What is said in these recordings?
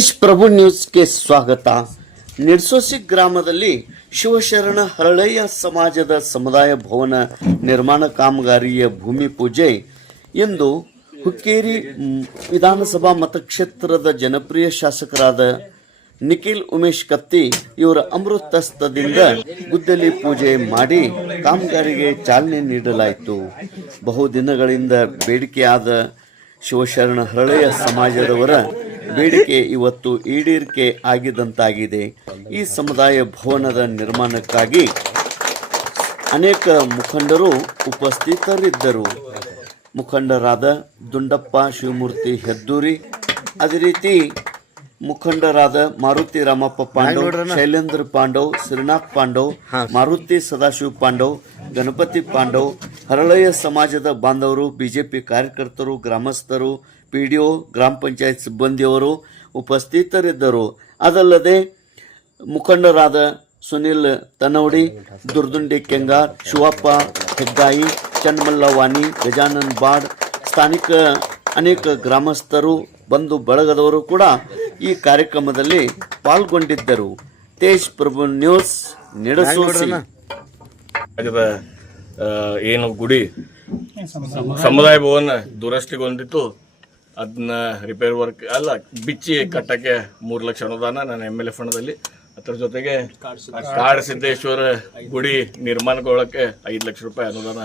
ತೇಜ್ ಪ್ರಭು ನ್ಯೂಸ್ಗೆ ಸ್ವಾಗತ. ನಿಡ್ಸೋಸಿ ಗ್ರಾಮದಲ್ಲಿ ಶಿವಶರಣ ಹರಳಯ್ಯ ಸಮಾಜದ ಸಮುದಾಯ ಭವನ ನಿರ್ಮಾಣ ಕಾಮಗಾರಿಯ ಭೂಮಿ ಪೂಜೆ ಇಂದು ಹುಕ್ಕೇರಿ ವಿಧಾನಸಭಾ ಮತಕ್ಷೇತ್ರದ ಜನಪ್ರಿಯ ಶಾಸಕರಾದ ನಿಖಿಲ್ ಉಮೇಶ್ ಕತ್ತಿ ಇವರ ಅಮೃತಹಸ್ತದಿಂದ ಗುದ್ದಲಿ ಪೂಜೆ ಮಾಡಿ ಕಾಮಗಾರಿಗೆ ಚಾಲನೆ ನೀಡಲಾಯಿತು. ಬಹುದಿನಗಳಿಂದ ಬೇಡಿಕೆಯಾದ ಶಿವಶರಣ ಹರಳಯ್ಯ ಸಮಾಜದವರ ಬೇಡಿಕೆ ಇವತ್ತು ಈಡೇರಿಕೆ ಆಗಿದಂತಾಗಿದೆ. ಈ ಸಮುದಾಯ ಭವನದ ನಿರ್ಮಾಣಕ್ಕಾಗಿ ಅನೇಕ ಮುಖಂಡರು ಉಪಸ್ಥಿತರಿದ್ದರು. ಮುಖಂಡರಾದ ದುಂಡಪ್ಪ ಶಿವಮೂರ್ತಿ ಹೆದ್ದೂರಿ, ಅದೇ ರೀತಿ ಮುಖಂಡರಾದ ಮಾರುತಿ ರಾಮಪ್ಪ ಪಾಂಡವ್, ಶೈಲೇಂದ್ರ ಪಾಂಡವ್, ಶ್ರೀನಾಥ್ ಪಾಂಡವ್, ಮಾರುತಿ ಸದಾಶಿವ ಪಾಂಡವ್, ಗಣಪತಿ ಪಾಂಡವ್, ಹರಳಯ್ಯ ಸಮಾಜದ ಬಾಂಧವರು, ಬಿಜೆಪಿ ಕಾರ್ಯಕರ್ತರು, ಗ್ರಾಮಸ್ಥರು, ಪಿಡಿಒ, ಗ್ರಾಮ ಪಂಚಾಯತ್ ಸಿಬ್ಬಂದಿಯವರು ಉಪಸ್ಥಿತರಿದ್ದರು. ಅದಲ್ಲದೆ ಮುಖಂಡರಾದ ಸುನಿಲ್ ತನವಡಿ, ದುರ್ದುಂಡಿ ಕೆಂಗಾರ್, ಶಿವಪ್ಪ ಹೆಗ್ಗಾಯಿ, ಚನ್ನಮಲ್ಲ ವಾಣಿ, ಗಜಾನನ್ ಬಾಡ್, ಸ್ಥಾನಿಕ ಅನೇಕ ಗ್ರಾಮಸ್ಥರು, ಬಂಧು ಬಳಗದವರು ಕೂಡ ಈ ಕಾರ್ಯಕ್ರಮದಲ್ಲಿ ಪಾಲ್ಗೊಂಡಿದ್ದರು. ತೇಜ್ ಪ್ರಭು ನ್ಯೂಸ್, ನಿಡಸೋಸಿ. ಏನು ಗುಡಿ ಸಮುದಾಯ ಭವನ ದುರಸ್ತಿಗೊಂಡಿತ್ತು, ಅದನ್ನ ರಿಪೇರ್ ವರ್ಕ್ ಅಲ್ಲ ಬಿಚ್ಚಿ ಕಟ್ಟಕ್ಕೆ 3 ಲಕ್ಷ ಅನುದಾನ ನನ್ನ MLA ಫಂಡದಲ್ಲಿ. ಅದರ ಜೊತೆಗೆ ಕಾಡ್ ಸಿದ್ದೇಶ್ವರ ಗುಡಿ ನಿರ್ಮಾಣಗೊಳ್ಳಕ್ಕೆ 5 ಲಕ್ಷ ರೂಪಾಯಿ ಅನುದಾನ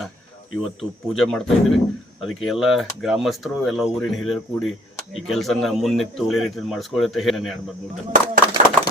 ಇವತ್ತು ಪೂಜೆ ಮಾಡ್ತಾ ಇದ್ದೀವಿ. ಅದಕ್ಕೆ ಎಲ್ಲ ಗ್ರಾಮಸ್ಥರು, ಎಲ್ಲ ಊರಿನ ಹಿರಿಯರು ಕೂಡಿ ಈ ಕೆಲಸನ ಮುನ್ನಿತ್ತು ಒಳ್ಳೆ ರೀತಿಯಲ್ಲಿ ಮಾಡಿಸ್ಕೊಳ್ಳುತ್ತೆ. ನಾನು ಹೇಳ್ಬೋದು.